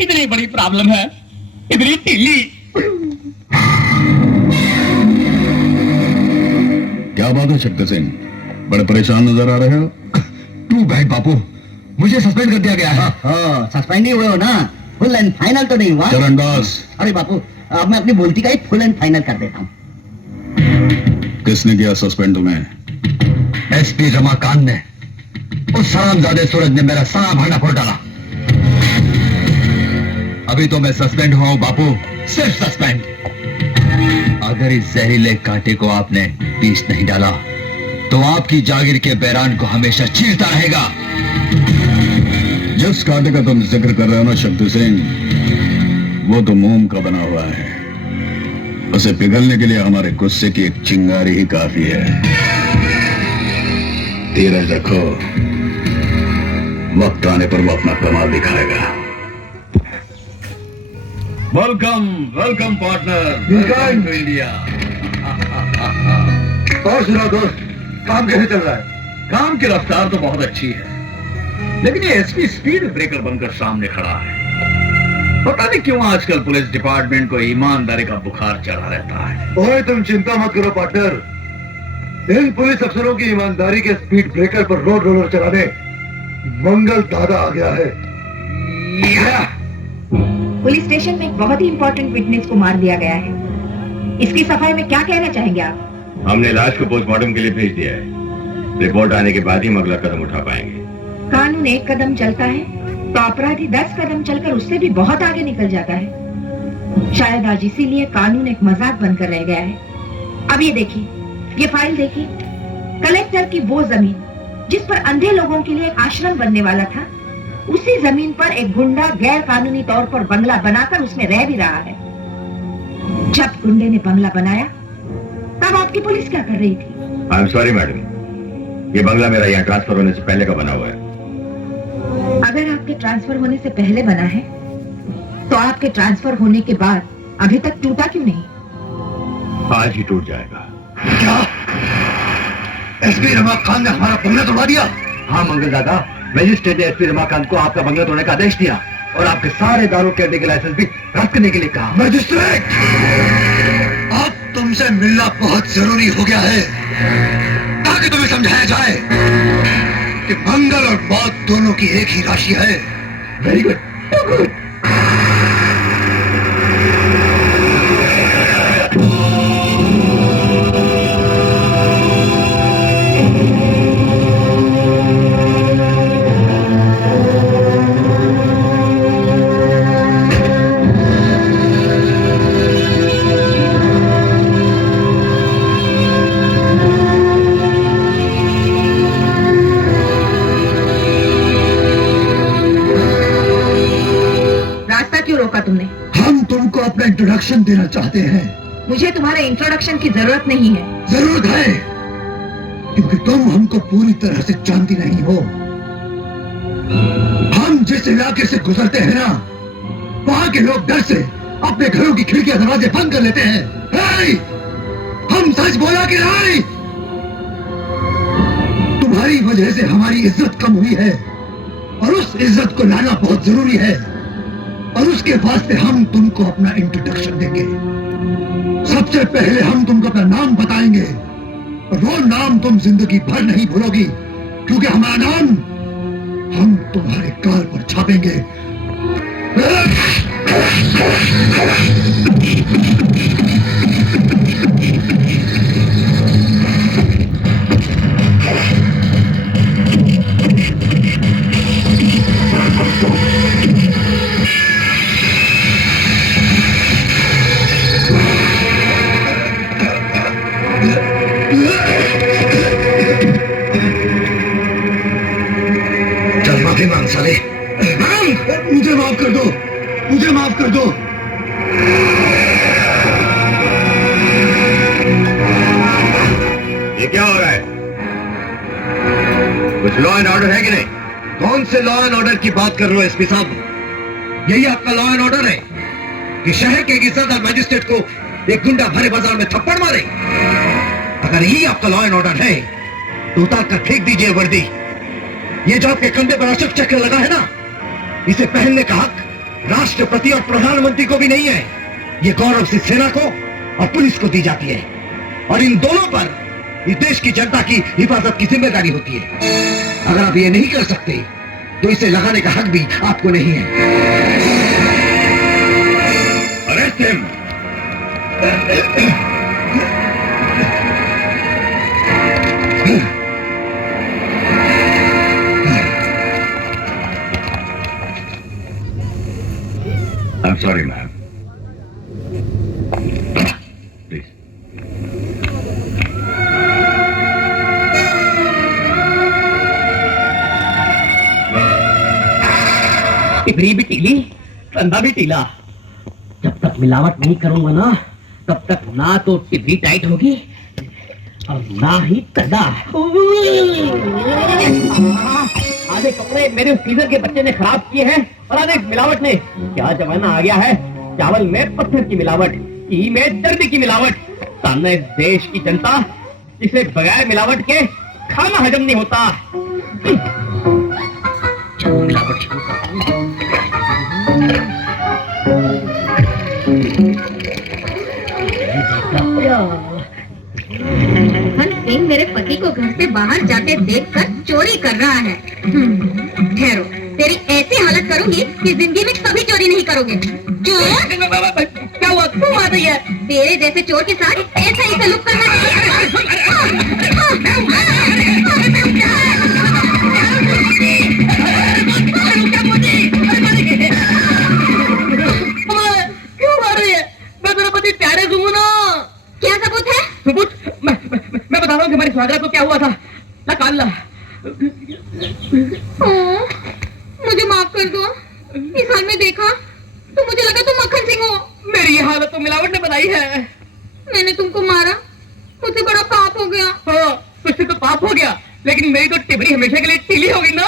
इतनी बड़ी प्रॉब्लम है, इतनी ढीली। क्या बात है शक्ति सिंह, बड़े परेशान नजर आ रहे हो? तू भाई बापू, मुझे सस्पेंड कर दिया गया है। सस्पेंड ही हुए हो ना, फुल एंड फाइनल तो नहीं हुआ। चरणदास, अरे बापू, अब मैं अपनी बोलती का ही फुल एंड फाइनल कर देता हूँ। किसने किया सस्पेंड तुम्हें? एसपी रमाकांत ने। उस हरामजादे सूरज ने मेरा सारा भांडा फोड़ डाला। अभी तो मैं सस्पेंड हुआ हूँ बापू, सिर्फ सस्पेंड। अगर इस जहरीले कांटे को आपने पीस नहीं डाला तो आपकी जागीर के बैरान को हमेशा चीरता रहेगा। जिस कांटे का तुम जिक्र कर रहे हो ना शक्ति सिंह, वो तो मोम का बना हुआ है। उसे पिघलने के लिए हमारे गुस्से की एक चिंगारी ही काफी है। धीरज रखो, वक्त आने पर वो अपना कमाल दिखाएगा। Welcome welcome partner to India. और सुना दोस्त, काम कैसे चल रहा है? काम की रफ्तार तो बहुत अच्छी है, लेकिन ये एसपी स्पीड ब्रेकर बनकर सामने खड़ा है। पता नहीं क्यों आजकल पुलिस डिपार्टमेंट को ईमानदारी का बुखार चढ़ा रहता है। ओए तुम चिंता मत करो पार्टनर, इन पुलिस अफसरों की ईमानदारी के स्पीड ब्रेकर पर रोड रोलर चलाने मंगल दादा आ गया है। पुलिस स्टेशन में एक बहुत ही इंपॉर्टेंट विटनेस को मार दिया गया है। इसकी सफाई में क्या कहना चाहेंगे आप? हमने लाश को पोस्टमार्टम के लिए भेज दिया है। रिपोर्ट आने के बाद ही हम अगला कदम उठा पाएंगे। कानून एक कदम चलता है तो अपराधी 10 कदम चलकर उससे भी बहुत आगे निकल जाता है। शायद आज इसीलिए कानून एक मजाक बनकर रह गया है। अब ये देखिए, ये फाइल देखिए। कलेक्टर की वो जमीन जिस पर अंधे लोगों के लिए एक आश्रम बनने वाला था, उसी जमीन पर एक गुंडा गैर कानूनी तौर पर बंगला बनाकर उसमें रह भी रहा है। जब गुंडे ने बंगला बनाया तब आपकी पुलिस क्या कर रही थी? आई एम सॉरी मैडम, ये बंगला मेरा यहाँ ट्रांसफर होने से पहले का बना हुआ है। अगर आपके ट्रांसफर होने से पहले बना है तो आपके ट्रांसफर होने के बाद अभी तक टूटा क्यों नहीं? आज ही टूट जाएगा। क्या एसपी रमाकांत ने हमारा बंगला तोड़वा दिया? हाँ मंगल दादा, मजिस्ट्रेट ने एसपी रमाकांत को आपका बंगला तोड़ने का आदेश दिया और आपके सारे दारू के अड्डे के लाइसेंस भी रद्द करने के लिए कहा। मजिस्ट्रेट, अब तुमसे मिलना बहुत जरूरी हो गया है ताकि तुम्हें समझाया जाए कि मंगल और मौत दोनों की एक ही राशि है। Very good. तुमने? हम तुमको अपना इंट्रोडक्शन देना चाहते हैं। मुझे तुम्हारे इंट्रोडक्शन की जरूरत नहीं है। जरूरत है, क्योंकि तुम हमको पूरी तरह से जानती नहीं हो। हम जिस इलाके से गुजरते हैं ना, वहां के लोग डर से अपने घरों की खिड़कियां दरवाजे बंद कर लेते हैं। हम सच बोला कि नहीं? तुम्हारी वजह से हमारी इज्जत कम हुई है और उस इज्जत को लाना बहुत जरूरी है। और उसके वास्ते हम तुमको अपना इंट्रोडक्शन देंगे। सबसे पहले हम तुमको अपना नाम बताएंगे और वो नाम तुम जिंदगी भर नहीं भूलोगी, क्योंकि हमारा नाम हम तुम्हारे गाल पर छापेंगे। मुझे माफ कर दो, मुझे माफ कर दो। ये क्या हो रहा है? कुछ लॉ एंड ऑर्डर है कि नहीं? कौन से लॉ एंड ऑर्डर की बात कर रहे हो एसपी साहब? यही आपका लॉ एंड ऑर्डर है कि शहर के एक इज्जतदार मजिस्ट्रेट को एक गुंडा भरे बाजार में थप्पड़ मारे? अगर यही आपका लॉ एंड ऑर्डर है तो उतार कर फेंक दीजिए वर्दी। ये जो आपके कंधे पर अशोक चक्र लगा है ना, इसे पहनने का हक राष्ट्रपति और प्रधानमंत्री को भी नहीं है। ये गौरव सिर्फ सेना को और पुलिस को दी जाती है, और इन दोनों पर इस देश की जनता की हिफाजत की जिम्मेदारी होती है। अगर आप ये नहीं कर सकते तो इसे लगाने का हक भी आपको नहीं है। Arrest him. I'm sorry, ma'am. Please. टिबरी भी टीली, कंधा भी टीला। जब तक मिलावट नहीं करूंगा ना, तब तक ना तो टिबरी टाइट होगी और ना ही कंधा। आधे कपड़े मेरे सीजर के बच्चे ने खराब किए हैं और आधे मिलावट ने। क्या जमाना आ गया है, चावल में पत्थर की मिलावट, घी में दर्द की मिलावट। सामने इस देश की जनता जिसे बगैर मिलावट के खाना हजम नहीं होता। चलो मिलावट शुरू करता हूं। हन सिंह मेरे पति को घर से बाहर जाते देखकर चोरी कर रहा है। ठहरो, तेरी ऐसी हालत करूंगी कि जिंदगी में कभी चोरी नहीं करोगे। चोर? क्या हुआ? क्यों आ गई है? तेरे जैसे चोर के साथ ऐसा ही सलूक करना क्यों मार रही है? मैं तेरा पति प्यारे दूंगा ना। क्या सबूत है? सबूत? मैं बता रहा हूँ कि हमारी स्वागत को क्या हुआ था। ला मुझे माफ कर दो। इस हाल में देखा तो मुझे लगा तुम मक्खन सिंह हो। मेरी ये हालत तो मिलावट ने बनाई है। मैंने तुमको मारा, मुझसे बड़ा पाप हो गया। हाँ, तुझसे तो पाप हो गया, लेकिन मेरी तो टिबरी हमेशा के लिए टीली हो गई ना।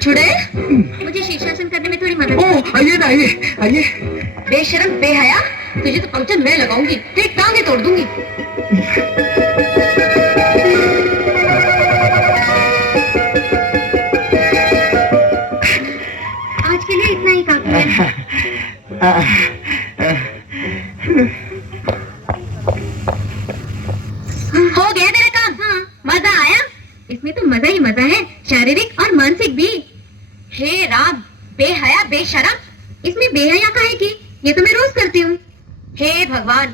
छुड़े, मुझे शीर्षासन करने में थोड़ी मदद। आइए ना, आइए। बेशरम बेहया, तुझे तो पंक्चर मैं लगाऊंगी, तेरी टांगे तोड़ दूंगी। आज के लिए इतना ही काफी है। हो गया तेरा काम? हाँ। मजा आया? इसमें तो मजा ही मजा है, शारीरिक और मानसिक भी। हे राम, बेहया बेशरम, इसमें बेहया काहे की? ये तो मैं रोज करती हूँ। हे भगवान,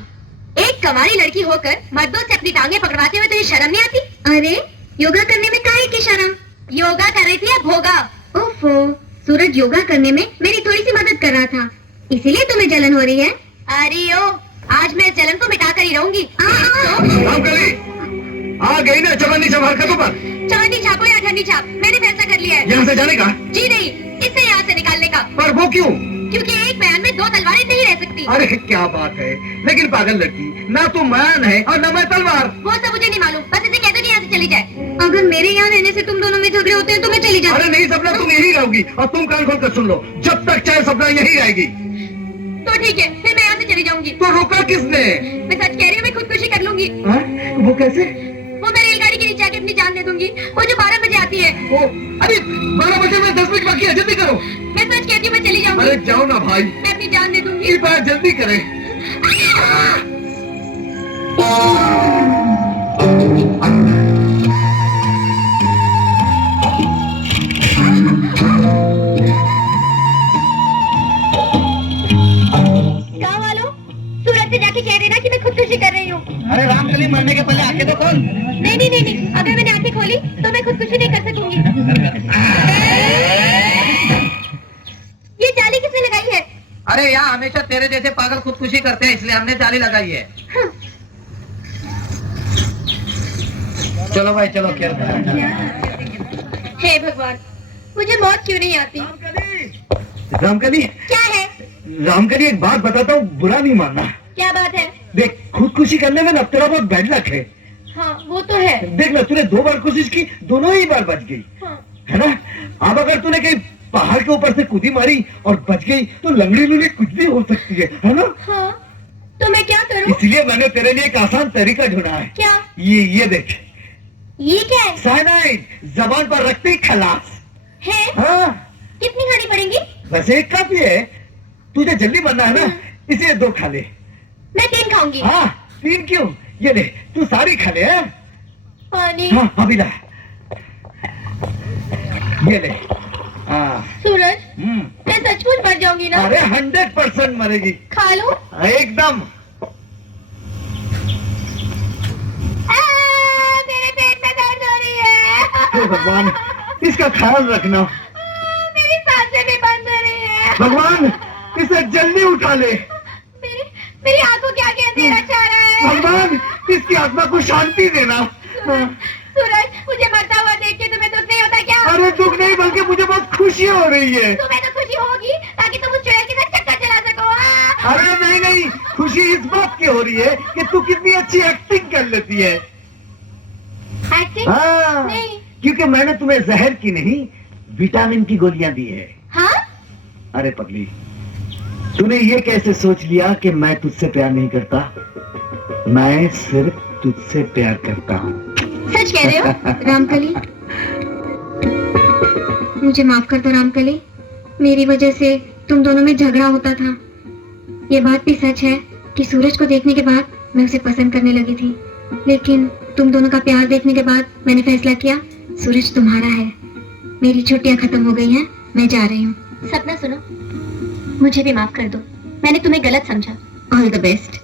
एक कमारी लड़की होकर मर्दों से अपनी टांगे पकड़वाते हुए तुझे शर्म नहीं आती? अरे योगा करने में काहे की शर्म? योगा कर रही थी या भोगा? ओफो, सूरज योगा करने में मेरी थोड़ी सी मदद कर रहा था, इसीलिए तुम्हें जलन हो रही है। अरे ओ, आज मैं इस जलन को मिटा कर ही रहूंगी। आ गई ना चवन्नी छाप का ऊपर। चवन्नी छापो या ठंडी छाप, मैंने फैसला कर लिया है। यहाँ से जाने का? जी नहीं, इसे यहाँ से निकालने का। पर वो क्यों? क्योंकि एक बयान में दो तलवारें नहीं रह सकती। अरे क्या बात है, लेकिन पागल लड़की, ना तू मैन है और ना मैं तलवार। वो सब मुझे नहीं मालूम, बस इसे कह दो कि यहाँ से चली जाए। अगर मेरे यहाँ रहने से तुम दोनों में झगड़े होते हैं तो मैं चली जाती। अरे नहीं सपना, तुम यही रहोगी और तुम कान खोल कर सुन लो, जब तक चाहे सपना यही रहेगी। तो ठीक है, फिर मैं यहाँ से चली जाऊंगी। तो रोका किसने? मैं सच कह रही हूँ, मैं खुदकुशी कर लूंगी। वो कैसे? वो मैं रेलगाड़ी के नीचे आके अपनी जान दे दूंगी, वो जो 12 बजे आती है। अरे 12 बजे में 10 मिनट बाकी है, जल्दी करो। मैं सच कहती हूँ, मैं चली जाऊंगी। अरे जाओ ना भाई, मैं अपनी जान दे दूंगी। इस बार जल्दी करें। गाँव वालों, सूरज से जाके कह देना कि मैं खुदकुशी कर रही हूँ। अरे रामकली मरने के पहले आके तो खोल। नहीं, अगर मैंने आंखें खोली तो मैं खुदकुशी नहीं कर सकूंगी। ये जाली किसने लगाई है? अरे यहाँ हमेशा तेरे जैसे पागल खुदकुशी करते हैं, इसलिए हमने जाली लगाई है। चलो भाई चलो, खेल। हे भगवान, मुझे मौत क्यों नहीं आती? रामकली, क्या है? रामकली एक बात बताता हूँ, बुरा नहीं मानना। क्या बात है? देख, खुदकुशी करने में ना तेरा बहुत बैड लक है। हाँ वो तो है। देख ना, तूने 2 बार कोशिश की, दोनों ही बार बच गई, हाँ। है ना? अब अगर तूने कहीं पहाड़ के ऊपर से कूदी मारी और बच गई तो लंगड़ी लूली कुछ भी हो सकती है ना? हाँ तो मैं क्या करूँ? इसलिए मैंने तेरे लिए एक आसान तरीका ढूंढा है। क्या? ये देख, ये क्या है? साइनाइड, जबान पर रखते ही खलास है? हाँ। कितनी खानी पड़ेंगी? वैसे एक काफी है, तुझे जल्दी बनना है ना, इसलिए 2 खा ले। मैं 3 खाऊंगी। हाँ 3 क्यों, ये ले, तू सारी खा ले। पानी। हाँ अभी ला, ये ले। हाँ सूरज, मैं सचमुच मर जाऊंगी ना? अरे 100% मरेगी। खा लो। एकदम। मेरे पेट में दर्द हो रही है। हे भगवान, इसका ख्याल रखना। मेरी सांसें भी बंद हो रही है। भगवान, इसे जल्दी उठा ले। मेरी आंखों के आगे अंधेरा छा रहा है। भगवान, इसकी आत्मा को शांति देना। सूरज, मुझे मरता हुआ देख के तुम्हें दुख नहीं होता क्या? अरे दुख नहीं, बल्कि मुझे बहुत खुशी हो रही है। तुम्हें तो खुशी होगी ताकि तुम उस चुड़ैल के साथ चक्कर चला सको। अरे नहीं, खुशी इस बात की हो रही है कि तू कितनी अच्छी एक्टिंग कर लेती है। एक्टिंग? हाँ, नहीं। क्योंकि मैंने तुम्हें जहर की नहीं, विटामिन की गोलियां दी है। हाँ? अरे पगली, तूने ये कैसे सोच लिया कि मैं तुझसे प्यार नहीं करता? मैं सिर्फ तुझसे प्यार करता हूँ। सच कह रहे हो रामकली? मुझे माफ कर दो रामकली, मेरी वजह से तुम दोनों में झगड़ा होता था। ये बात भी सच है कि सूरज को देखने के बाद मैं उसे पसंद करने लगी थी, लेकिन तुम दोनों का प्यार देखने के बाद मैंने फैसला किया सूरज तुम्हारा है। मेरी छुट्टियां खत्म हो गई हैं, मैं जा रही हूँ। सपना सुनो, मुझे भी माफ कर दो, मैंने तुम्हें गलत समझा। All the best.